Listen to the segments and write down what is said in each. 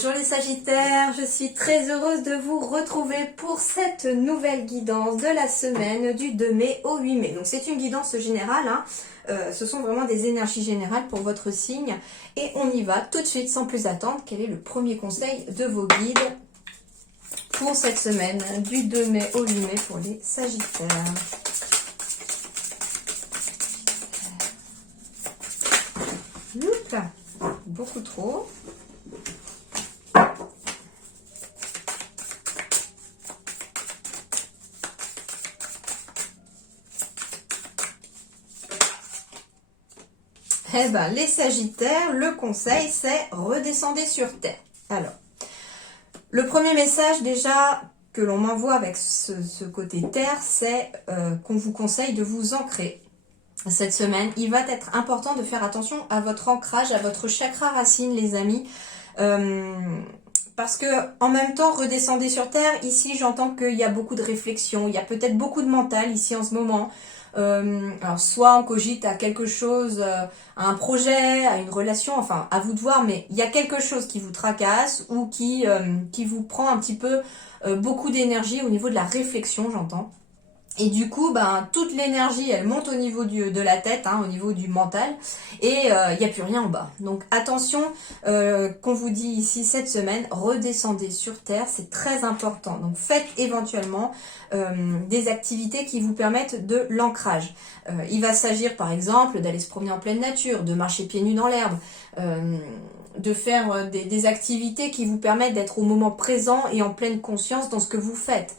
Bonjour les Sagittaires, je suis très heureuse de vous retrouver pour cette nouvelle guidance de la semaine du 2 mai au 8 mai. Donc c'est une guidance générale, ce sont vraiment des énergies générales pour votre signe. Et on y va tout de suite sans plus attendre. Quel est le premier conseil de vos guides pour cette semaine du 2 mai au 8 mai pour les Sagittaires? Oups, beaucoup trop. Eh ben, les Sagittaires, le conseil, c'est redescendez sur Terre. Alors, le premier message déjà que l'on m'envoie avec ce côté Terre, c'est qu'on vous conseille de vous ancrer cette semaine. Il va être important de faire attention à votre ancrage, à votre chakra racine, les amis. Parce que en même temps, redescendez sur Terre, ici j'entends qu'il y a beaucoup de réflexion, il y a peut-être beaucoup de mental ici en ce moment. Alors soit on cogite à quelque chose, à un projet, à une relation, enfin à vous de voir, mais il y a quelque chose qui vous tracasse ou qui vous prend un petit peu beaucoup d'énergie au niveau de la réflexion, j'entends. Et du coup, toute l'énergie, elle monte au niveau de la tête, au niveau du mental, et il n'y a plus rien en bas. Donc attention, qu'on vous dit ici cette semaine, redescendez sur Terre, c'est très important. Donc faites éventuellement des activités qui vous permettent de l'ancrage. Il va s'agir par exemple d'aller se promener en pleine nature, de marcher pieds nus dans l'herbe, de faire des activités qui vous permettent d'être au moment présent et en pleine conscience dans ce que vous faites.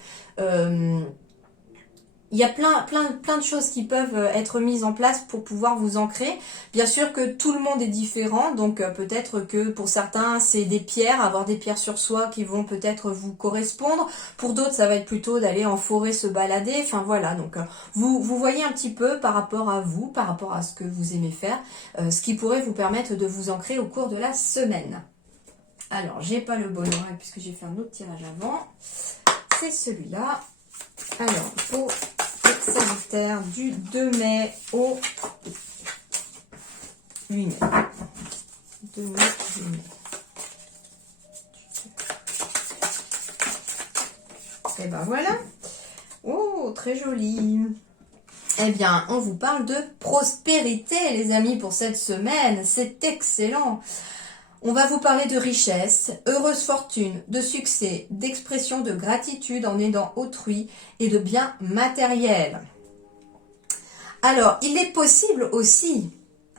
Il y a plein de choses qui peuvent être mises en place pour pouvoir vous ancrer. Bien sûr que tout le monde est différent, donc peut-être que pour certains c'est des pierres, avoir des pierres sur soi qui vont peut-être vous correspondre. Pour d'autres ça va être plutôt d'aller en forêt se balader. Enfin voilà, donc vous voyez un petit peu par rapport à vous, par rapport à ce que vous aimez faire, ce qui pourrait vous permettre de vous ancrer au cours de la semaine. Alors j'ai pas le bon oracle puisque j'ai fait un autre tirage avant. C'est celui-là. Alors pour Sagittaire du 2 mai au 8 mai. 2 mai, 8 mai. Et ben voilà. Oh, très joli. Eh bien, on vous parle de prospérité, les amis, pour cette semaine. C'est excellent. On va vous parler de richesse, heureuse fortune, de succès, d'expression de gratitude en aidant autrui et de biens matériels. Alors, il est possible aussi,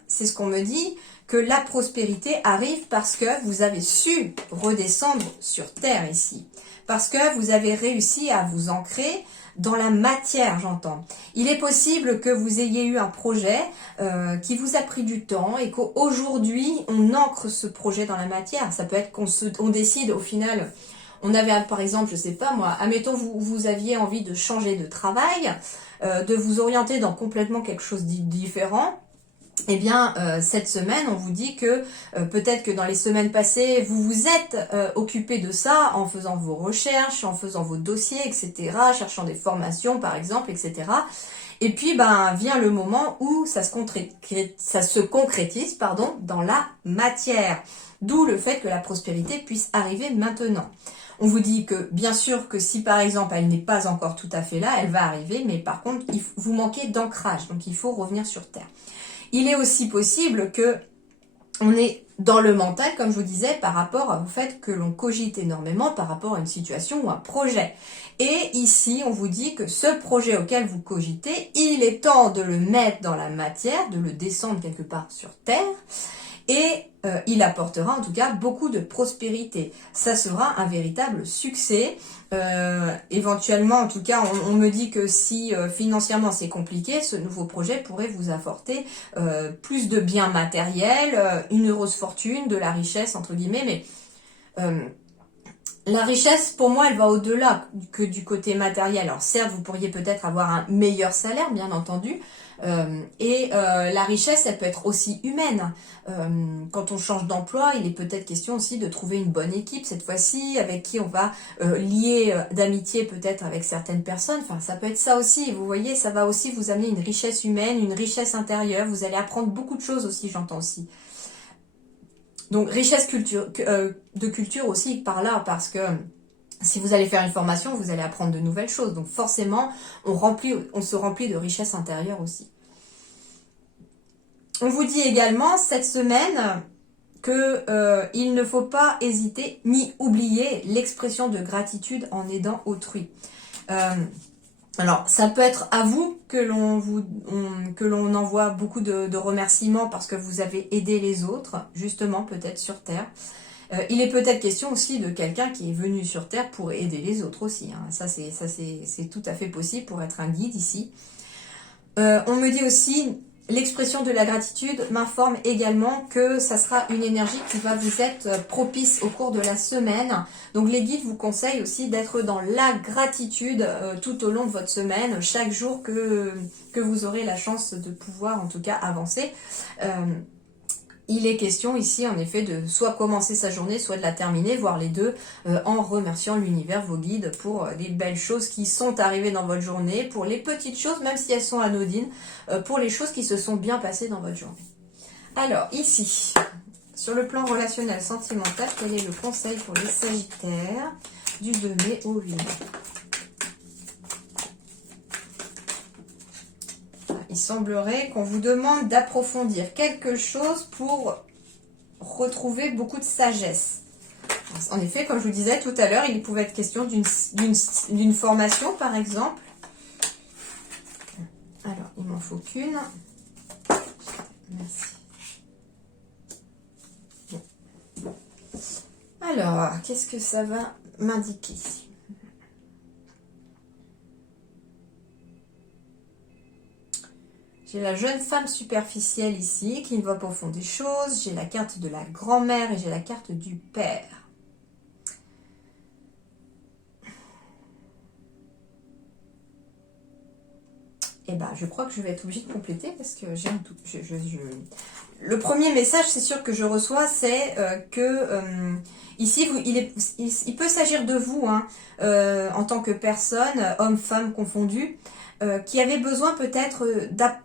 c'est ce qu'on me dit, que la prospérité arrive parce que vous avez su redescendre sur Terre ici. Parce que vous avez réussi à vous ancrer dans la matière, j'entends. Il est possible que vous ayez eu un projet qui vous a pris du temps et qu'aujourd'hui, on ancre ce projet dans la matière. Ça peut être qu'on décide au final, on avait par exemple, je sais pas moi, admettons vous aviez envie de changer de travail, de vous orienter dans complètement quelque chose de différent. Eh bien, cette semaine, on vous dit que peut-être que dans les semaines passées, vous vous êtes occupé de ça en faisant vos recherches, en faisant vos dossiers, etc., cherchant des formations, par exemple, etc. Et puis, vient le moment où ça se concrétise, dans la matière. D'où le fait que la prospérité puisse arriver maintenant. On vous dit que, bien sûr, que si par exemple elle n'est pas encore tout à fait là, elle va arriver, mais par contre, vous manquez d'ancrage, donc il faut revenir sur Terre. Il est aussi possible que on est dans le mental, comme je vous disais, par rapport au fait que l'on cogite énormément par rapport à une situation ou un projet. Et ici, on vous dit que ce projet auquel vous cogitez, il est temps de le mettre dans la matière, de le descendre quelque part sur Terre. Et il apportera en tout cas beaucoup de prospérité. Ça sera un véritable succès. Éventuellement, en tout cas, on me dit que si financièrement c'est compliqué, ce nouveau projet pourrait vous apporter plus de biens matériels, une heureuse fortune, de la richesse, entre guillemets. Mais la richesse, pour moi, elle va au-delà que du côté matériel. Alors certes, vous pourriez peut-être avoir un meilleur salaire, bien entendu, la richesse, elle peut être aussi humaine. Quand on change d'emploi, il est peut-être question aussi de trouver une bonne équipe, cette fois-ci, avec qui on va lier d'amitié peut-être avec certaines personnes. Enfin, ça peut être ça aussi. Vous voyez, ça va aussi vous amener une richesse humaine, une richesse intérieure. Vous allez apprendre beaucoup de choses aussi, j'entends aussi. Donc richesse de culture aussi par là, parce que si vous allez faire une formation, vous allez apprendre de nouvelles choses. Donc forcément, on se remplit de richesse intérieure aussi. On vous dit également cette semaine que il ne faut pas hésiter ni oublier l'expression de gratitude en aidant autrui. Alors, ça peut être à vous que l'on envoie beaucoup de remerciements parce que vous avez aidé les autres, justement peut-être sur Terre. Il est peut-être question aussi de quelqu'un qui est venu sur Terre pour aider les autres aussi. Hein. Ça, c'est tout à fait possible pour être un guide ici. On me dit aussi, l'expression de la gratitude m'informe également que ça sera une énergie qui va vous être propice au cours de la semaine. Donc les guides vous conseillent aussi d'être dans la gratitude tout au long de votre semaine, chaque jour que vous aurez la chance de pouvoir en tout cas avancer. Il est question ici, en effet, de soit commencer sa journée, soit de la terminer, voire les deux, en remerciant l'univers, vos guides, pour les belles choses qui sont arrivées dans votre journée, pour les petites choses, même si elles sont anodines, pour les choses qui se sont bien passées dans votre journée. Alors, ici, sur le plan relationnel sentimental, quel est le conseil pour les Sagittaires du 2 mai au 8 mai? Il semblerait qu'on vous demande d'approfondir quelque chose pour retrouver beaucoup de sagesse. En effet, comme je vous disais tout à l'heure, il pouvait être question d'une formation, par exemple. Alors, il m'en faut qu'une. Merci. Bon. Alors, qu'est-ce que ça va m'indiquer ? J'ai la jeune femme superficielle ici qui ne voit pas au fond des choses. J'ai la carte de la grand-mère et j'ai la carte du père. Eh bien, je crois que je vais être obligée de compléter parce que j'ai un doute. Le premier message, c'est sûr que je reçois, c'est que ici, il peut s'agir de vous, hein, en tant que personne, homme, femme confondus, qui avait besoin peut-être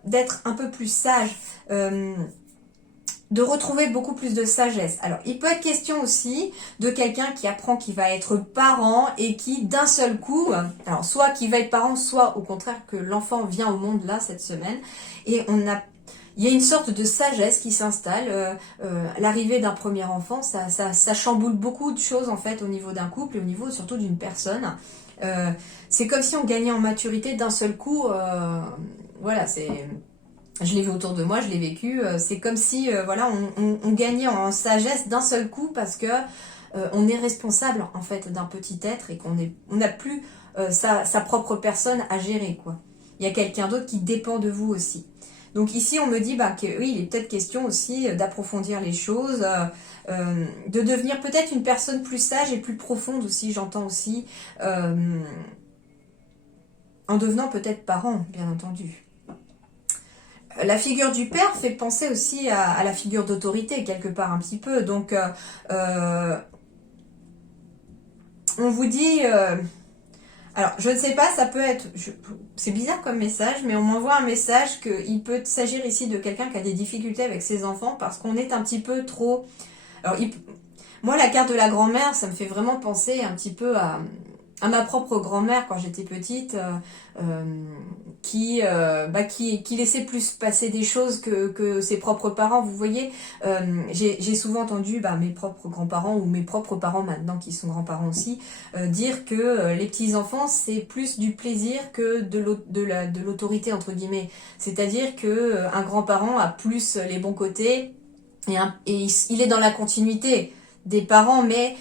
d'être un peu plus sage, de retrouver beaucoup plus de sagesse. Alors, il peut être question aussi de quelqu'un qui apprend qu'il va être parent et qui, d'un seul coup, alors soit qui va être parent, soit au contraire que l'enfant vient au monde là cette semaine, et il y a une sorte de sagesse qui s'installe. L'arrivée d'un premier enfant, ça chamboule beaucoup de choses en fait au niveau d'un couple et au niveau surtout d'une personne. C'est comme si on gagnait en maturité d'un seul coup. Voilà, je l'ai vu autour de moi, je l'ai vécu. C'est comme si voilà, on gagnait en sagesse d'un seul coup parce que on est responsable en fait d'un petit être et on n'a plus sa propre personne à gérer, quoi. Il y a quelqu'un d'autre qui dépend de vous aussi. Donc ici, on me dit que oui, il est peut-être question aussi d'approfondir les choses, de devenir peut-être une personne plus sage et plus profonde aussi, j'entends aussi, en devenant peut-être parent, bien entendu. La figure du père fait penser aussi à la figure d'autorité, quelque part, un petit peu. Donc, on vous dit... alors, je ne sais pas, ça peut être... c'est bizarre comme message, mais on m'envoie un message qu'il peut s'agir ici de quelqu'un qui a des difficultés avec ses enfants parce qu'on est un petit peu trop... Alors, moi, la carte de la grand-mère, ça me fait vraiment penser un petit peu à ma propre grand-mère quand j'étais petite, qui laissait plus passer des choses que ses propres parents. Vous voyez, j'ai souvent entendu mes propres grands-parents ou mes propres parents maintenant qui sont grands-parents aussi dire que les petits-enfants c'est plus du plaisir que de l'autorité entre guillemets. C'est-à-dire que un grand-parent a plus les bons côtés et il est dans la continuité des parents, mais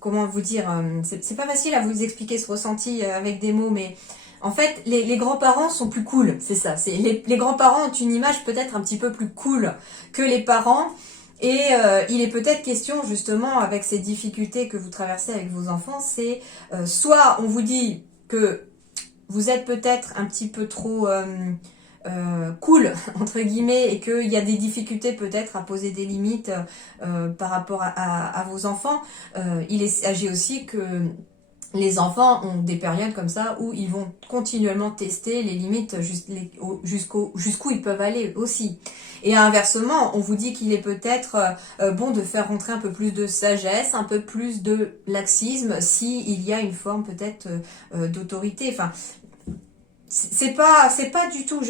comment vous dire, c'est pas facile à vous expliquer ce ressenti avec des mots, mais en fait, les grands-parents sont plus cool, c'est ça. Les grands-parents ont une image peut-être un petit peu plus cool que les parents, et il est peut-être question justement avec ces difficultés que vous traversez avec vos enfants, c'est soit on vous dit que vous êtes peut-être un petit peu trop... cool entre guillemets et qu'il y a des difficultés peut-être à poser des limites par rapport à vos enfants. Il s'agit aussi que les enfants ont des périodes comme ça où ils vont continuellement tester les limites jusqu'où ils peuvent aller aussi. Et inversement, on vous dit qu'il est peut-être bon de faire rentrer un peu plus de sagesse, un peu plus de laxisme, s'il y a une forme peut-être d'autorité. Enfin, c'est pas du tout,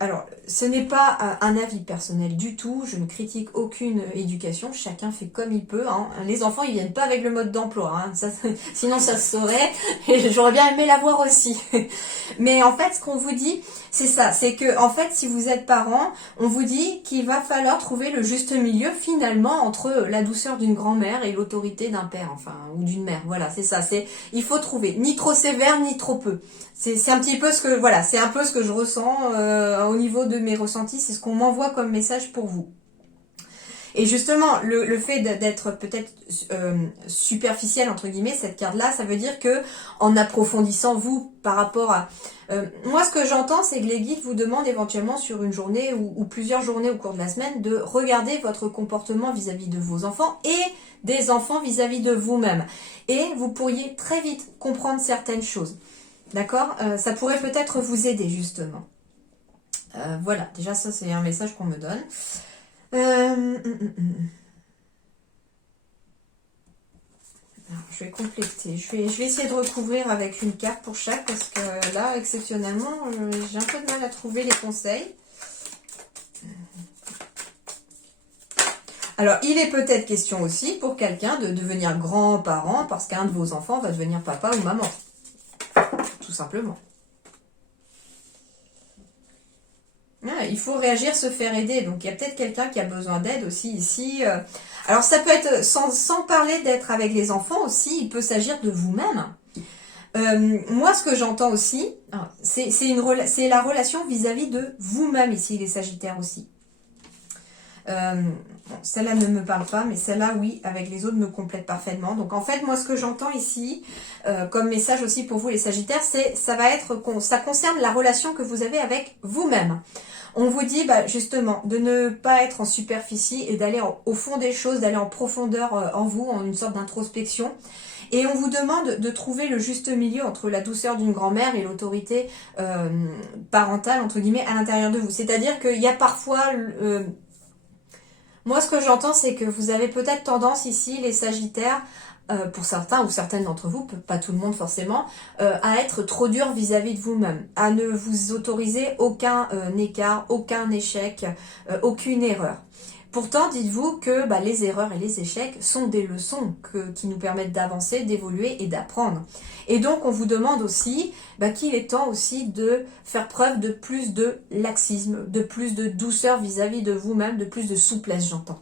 alors, ce n'est pas un avis personnel du tout, je ne critique aucune éducation, chacun fait comme il peut, hein. Les enfants, ils viennent pas avec le mode d'emploi, hein. Ça, sinon ça se saurait, et j'aurais bien aimé l'avoir aussi. Mais en fait, ce qu'on vous dit, c'est ça, c'est que, en fait, si vous êtes parent, on vous dit qu'il va falloir trouver le juste milieu, finalement, entre la douceur d'une grand-mère et l'autorité d'un père, enfin, ou d'une mère, voilà, c'est ça, il faut trouver, ni trop sévère, ni trop peu. C'est un petit peu ce que, voilà, c'est un peu ce que je ressens au niveau de mes ressentis, c'est ce qu'on m'envoie comme message pour vous. Et justement, le fait d'être peut-être superficiel, entre guillemets, cette carte-là, ça veut dire que en approfondissant vous par rapport à... moi, ce que j'entends, c'est que les guides vous demandent éventuellement sur une journée ou plusieurs journées au cours de la semaine de regarder votre comportement vis-à-vis de vos enfants et des enfants vis-à-vis de vous-même. Et vous pourriez très vite comprendre certaines choses. D'accord, ça pourrait peut-être vous aider, justement. Voilà, déjà, ça, c'est un message qu'on me donne. Alors, je vais compléter. Je vais essayer de recouvrir avec une carte pour chaque, parce que là, exceptionnellement, j'ai un peu de mal à trouver les conseils. Alors, il est peut-être question aussi pour quelqu'un de devenir grand-parent, parce qu'un de vos enfants va devenir papa ou maman. Tout simplement. Il faut réagir, se faire aider. Donc, il y a peut-être quelqu'un qui a besoin d'aide aussi ici. Alors, ça peut être, sans parler d'être avec les enfants aussi, il peut s'agir de vous-même. Moi, ce que j'entends aussi, c'est la relation vis-à-vis de vous-même ici, les Sagittaires aussi. Bon, celle-là ne me parle pas, mais celle-là, oui, avec les autres, me complète parfaitement. Donc, en fait, moi, ce que j'entends ici, comme message aussi pour vous, les Sagittaires, ça concerne la relation que vous avez avec vous-même. On vous dit, justement, de ne pas être en superficie et d'aller au fond des choses, d'aller en profondeur en vous, en une sorte d'introspection. Et on vous demande de trouver le juste milieu entre la douceur d'une grand-mère et l'autorité parentale, entre guillemets, à l'intérieur de vous. C'est-à-dire qu'il y a parfois... moi, ce que j'entends, c'est que vous avez peut-être tendance ici, les Sagittaires, pour certains ou certaines d'entre vous, pas tout le monde forcément, à être trop dur vis-à-vis de vous-même, à ne vous autoriser aucun écart, aucun échec, aucune erreur. Pourtant, dites-vous que les erreurs et les échecs sont des leçons qui nous permettent d'avancer, d'évoluer et d'apprendre. Et donc, on vous demande aussi qu'il est temps aussi de faire preuve de plus de laxisme, de plus de douceur vis-à-vis de vous-même, de plus de souplesse, j'entends.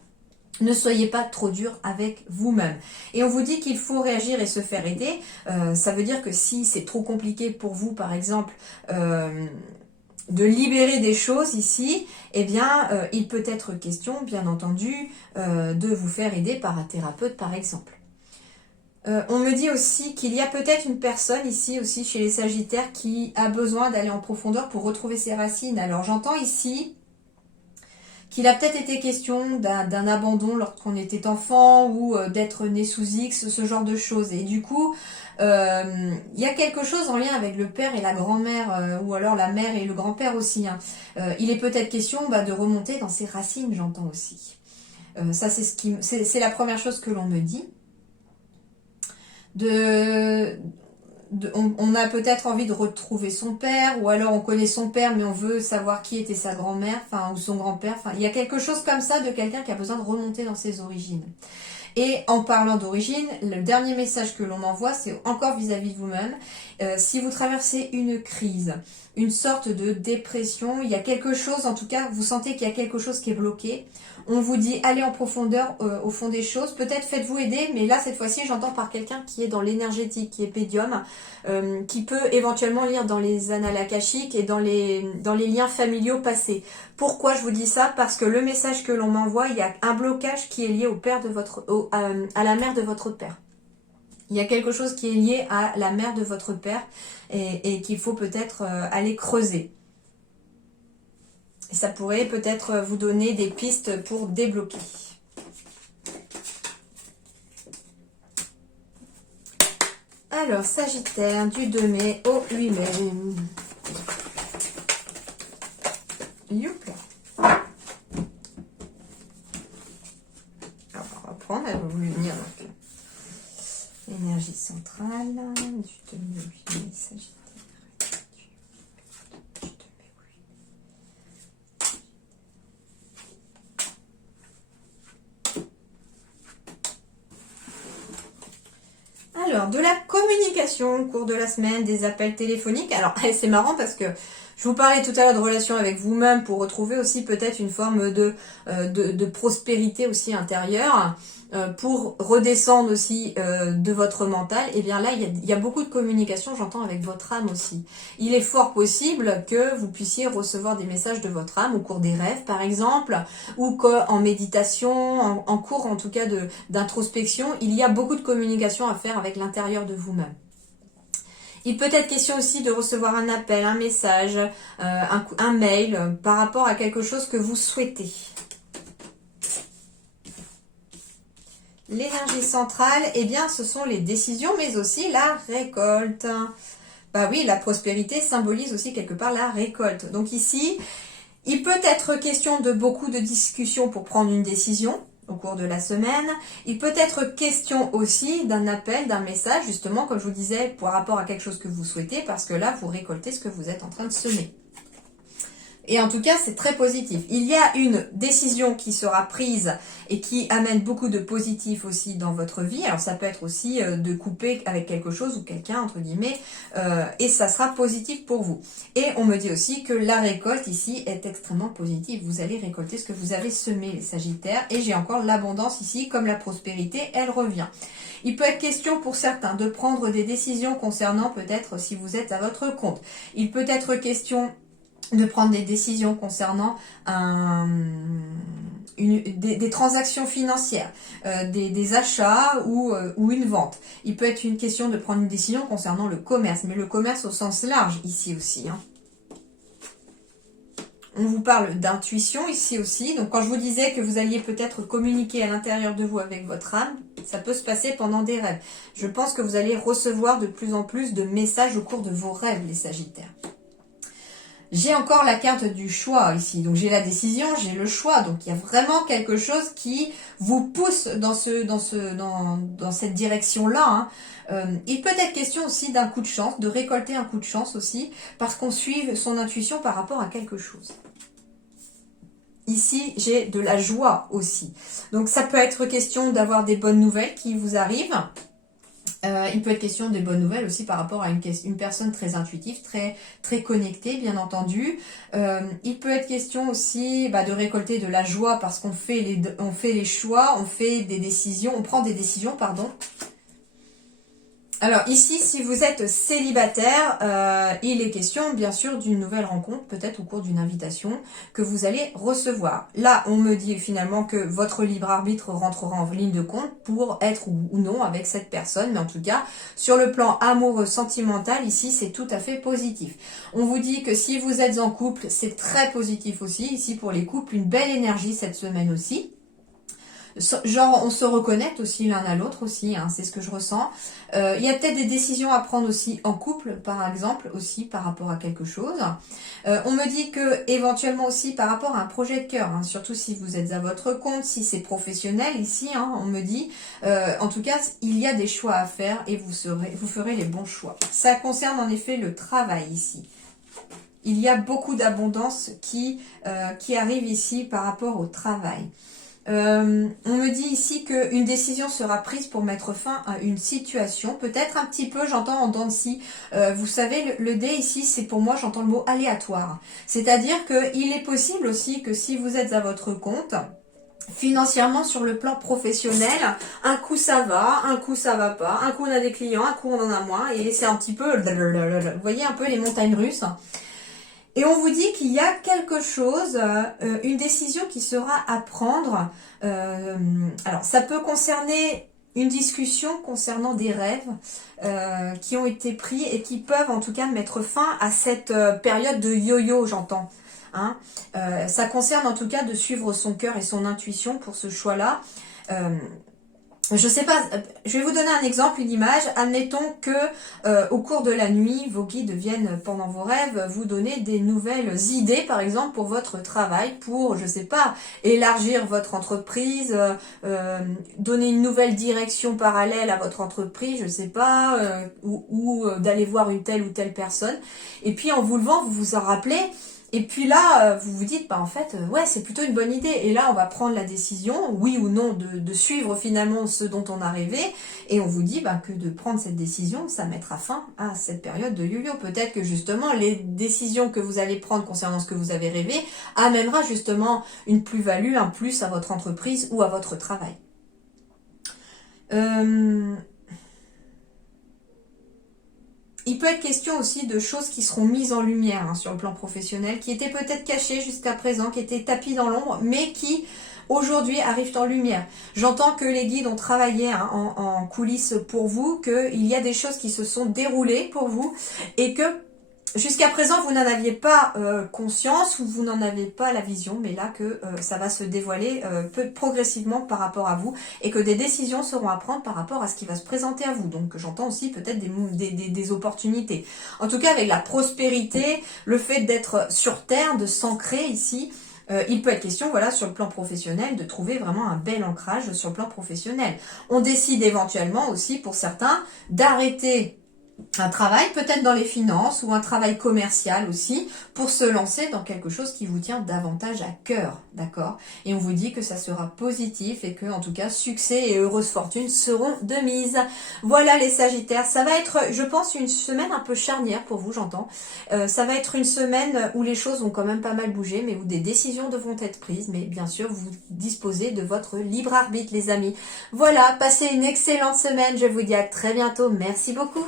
Ne soyez pas trop dur avec vous-même. Et on vous dit qu'il faut réagir et se faire aider. Ça veut dire que si c'est trop compliqué pour vous, par exemple, de libérer des choses ici, eh bien, il peut être question, bien entendu, de vous faire aider par un thérapeute, par exemple. On me dit aussi qu'il y a peut-être une personne ici aussi chez les Sagittaires qui a besoin d'aller en profondeur pour retrouver ses racines. Alors j'entends ici qu'il a peut-être été question d'un abandon lorsqu'on était enfant ou d'être né sous X, ce genre de choses. Et du coup, il y a quelque chose en lien avec le père et la grand-mère, ou alors la mère et le grand-père aussi. Hein. Il est peut-être question de remonter dans ses racines, j'entends aussi. Ça, c'est la première chose que l'on me dit. On a peut-être envie de retrouver son père, ou alors on connaît son père mais on veut savoir qui était sa grand-mère, ou son grand-père. Il y a quelque chose comme ça de quelqu'un qui a besoin de remonter dans ses origines. Et en parlant d'origine, le dernier message que l'on envoie, c'est encore vis-à-vis de vous-même. Si vous traversez une crise, une sorte de dépression, il y a quelque chose, en tout cas, vous sentez qu'il y a quelque chose qui est bloqué. On vous dit, allez en profondeur au fond des choses. Peut-être faites-vous aider, mais là, cette fois-ci, j'entends par quelqu'un qui est dans l'énergétique, qui est médium, qui peut éventuellement lire dans les annales akashiques et dans les liens familiaux passés. Pourquoi je vous dis ça? Parce que le message que l'on m'envoie, il y a un blocage qui est lié à la mère de votre père. Il y a quelque chose qui est lié à la mère de votre père et qu'il faut peut-être aller creuser. Et ça pourrait peut-être vous donner des pistes pour débloquer. Alors, Sagittaire, du 2 mai au 8 mai. Youpla. Alors, on va prendre, elle va voulu venir. Donc, énergie centrale, du 2 mai au 8 mai, Sagittaire. Alors, de la communication au cours de la semaine, des appels téléphoniques. Alors, c'est marrant parce que je vous parlais tout à l'heure de relation avec vous-même pour retrouver aussi peut-être une forme de prospérité aussi intérieure, pour redescendre aussi de votre mental. Et bien là, il y a beaucoup de communication, j'entends, avec votre âme aussi. Il est fort possible que vous puissiez recevoir des messages de votre âme au cours des rêves, par exemple, ou qu'en méditation, en cours en tout cas d'introspection, il y a beaucoup de communication à faire avec l'intérieur de vous-même. Il peut être question aussi de recevoir un appel, un message, un mail par rapport à quelque chose que vous souhaitez. L'énergie centrale, eh bien, ce sont les décisions, mais aussi la récolte. Bah oui, la prospérité symbolise aussi quelque part la récolte. Donc ici, il peut être question de beaucoup de discussions pour prendre une décision au cours de la semaine. Il peut être question aussi d'un appel, d'un message, justement, comme je vous disais, par rapport à quelque chose que vous souhaitez, parce que là, vous récoltez ce que vous êtes en train de semer. Et en tout cas, c'est très positif. Il y a une décision qui sera prise et qui amène beaucoup de positif aussi dans votre vie. Alors, ça peut être aussi de couper avec quelque chose ou quelqu'un, entre guillemets, et ça sera positif pour vous. Et on me dit aussi que la récolte ici est extrêmement positive. Vous allez récolter ce que vous avez semé, les Sagittaires. Et j'ai encore l'abondance ici, comme la prospérité, elle revient. Il peut être question pour certains de prendre des décisions concernant peut-être si vous êtes à votre compte. Il peut être question de prendre des décisions concernant des transactions financières, des achats ou une vente. Il peut être une question de prendre une décision concernant le commerce, mais le commerce au sens large ici aussi. Hein. On vous parle d'intuition ici aussi. Donc quand je vous disais que vous alliez peut-être communiquer à l'intérieur de vous avec votre âme, ça peut se passer pendant des rêves. Je pense que vous allez recevoir de plus en plus de messages au cours de vos rêves, les Sagittaires. J'ai encore la carte du choix ici. Donc j'ai la décision, j'ai le choix. Donc il y a vraiment quelque chose qui vous pousse dans cette direction-là. Hein. Il peut être question aussi d'un coup de chance, de récolter un coup de chance aussi, parce qu'on suit son intuition par rapport à quelque chose. Ici, j'ai de la joie aussi. Donc ça peut être question d'avoir des bonnes nouvelles qui vous arrivent. Il peut être question des bonnes nouvelles aussi par rapport à une personne très intuitive, très connectée, bien entendu. Il peut être question aussi de récolter de la joie parce qu'on fait les choix, on fait des décisions, on prend des décisions, pardon. Alors ici, si vous êtes célibataire, il est question bien sûr d'une nouvelle rencontre, peut-être au cours d'une invitation que vous allez recevoir. Là, on me dit finalement que votre libre arbitre rentrera en ligne de compte pour être ou non avec cette personne, mais en tout cas, sur le plan amoureux, sentimental, ici, c'est tout à fait positif. On vous dit que si vous êtes en couple, c'est très positif aussi. Ici, pour les couples, une belle énergie cette semaine aussi. Genre, on se reconnecte aussi l'un à l'autre aussi, hein, c'est ce que je ressens. Il y a peut-être des décisions à prendre aussi en couple, par exemple, aussi par rapport à quelque chose. On me dit que éventuellement aussi par rapport à un projet de cœur, hein, surtout si vous êtes à votre compte, si c'est professionnel ici, hein, on me dit. En tout cas, il y a des choix à faire et vous ferez les bons choix. Ça concerne en effet le travail ici. Il y a beaucoup d'abondance qui arrive ici par rapport au travail. On me dit ici qu'une décision sera prise pour mettre fin à une situation, peut-être un petit peu, j'entends en dents de scie. Vous savez, le dé ici, c'est pour moi, j'entends le mot aléatoire. C'est-à-dire qu'il est possible aussi que si vous êtes à votre compte, financièrement sur le plan professionnel, un coup ça va, un coup ça va pas, un coup on a des clients, un coup on en a moins, et c'est un petit peu, vous voyez un peu les montagnes russes. Et on vous dit qu'il y a quelque chose, une décision qui sera à prendre. Alors, ça peut concerner une discussion concernant des rêves qui ont été pris et qui peuvent en tout cas mettre fin à cette période de yo-yo, j'entends. Hein. Ça concerne en tout cas de suivre son cœur et son intuition pour ce choix-là. je sais pas, je vais vous donner un exemple, une image. Admettons que au cours de la nuit, vos guides viennent pendant vos rêves vous donner des nouvelles idées, par exemple pour votre travail, pour, je sais pas, élargir votre entreprise, donner une nouvelle direction parallèle à votre entreprise, je sais pas, ou d'aller voir une telle ou telle personne. Et puis en vous levant, vous vous en rappelez. Et puis là, vous vous dites, bah en fait, ouais, c'est plutôt une bonne idée. Et là, on va prendre la décision, oui ou non, de suivre finalement ce dont on a rêvé. Et on vous dit bah, que de prendre cette décision, ça mettra fin à cette période de yo-yo. Peut-être que justement, les décisions que vous allez prendre concernant ce que vous avez rêvé amènera justement une plus-value, un plus à votre entreprise ou à votre travail. Il peut être question aussi de choses qui seront mises en lumière sur le plan professionnel, qui étaient peut-être cachées jusqu'à présent, qui étaient tapis dans l'ombre, mais qui aujourd'hui arrivent en lumière. J'entends que les guides ont travaillé en coulisses pour vous, qu'il y a des choses qui se sont déroulées pour vous et que jusqu'à présent, vous n'en aviez pas conscience ou vous n'en avez pas la vision, mais là que ça va se dévoiler progressivement par rapport à vous et que des décisions seront à prendre par rapport à ce qui va se présenter à vous. Donc j'entends aussi peut-être des opportunités. En tout cas, avec la prospérité, le fait d'être sur Terre, de s'ancrer ici, il peut être question, voilà, sur le plan professionnel, de trouver vraiment un bel ancrage sur le plan professionnel. On décide éventuellement aussi, pour certains, d'arrêter un travail peut-être dans les finances ou un travail commercial aussi pour se lancer dans quelque chose qui vous tient davantage à cœur, d'accord? Et on vous dit que ça sera positif et que en tout cas succès et heureuse fortune seront de mise. Voilà les Sagittaires, ça va être, je pense, une semaine un peu charnière pour vous, j'entends. Ça va être une semaine où les choses vont quand même pas mal bouger, mais où des décisions devront être prises, mais bien sûr vous disposez de votre libre arbitre les amis. Voilà, passez une excellente semaine, je vous dis à très bientôt, merci beaucoup.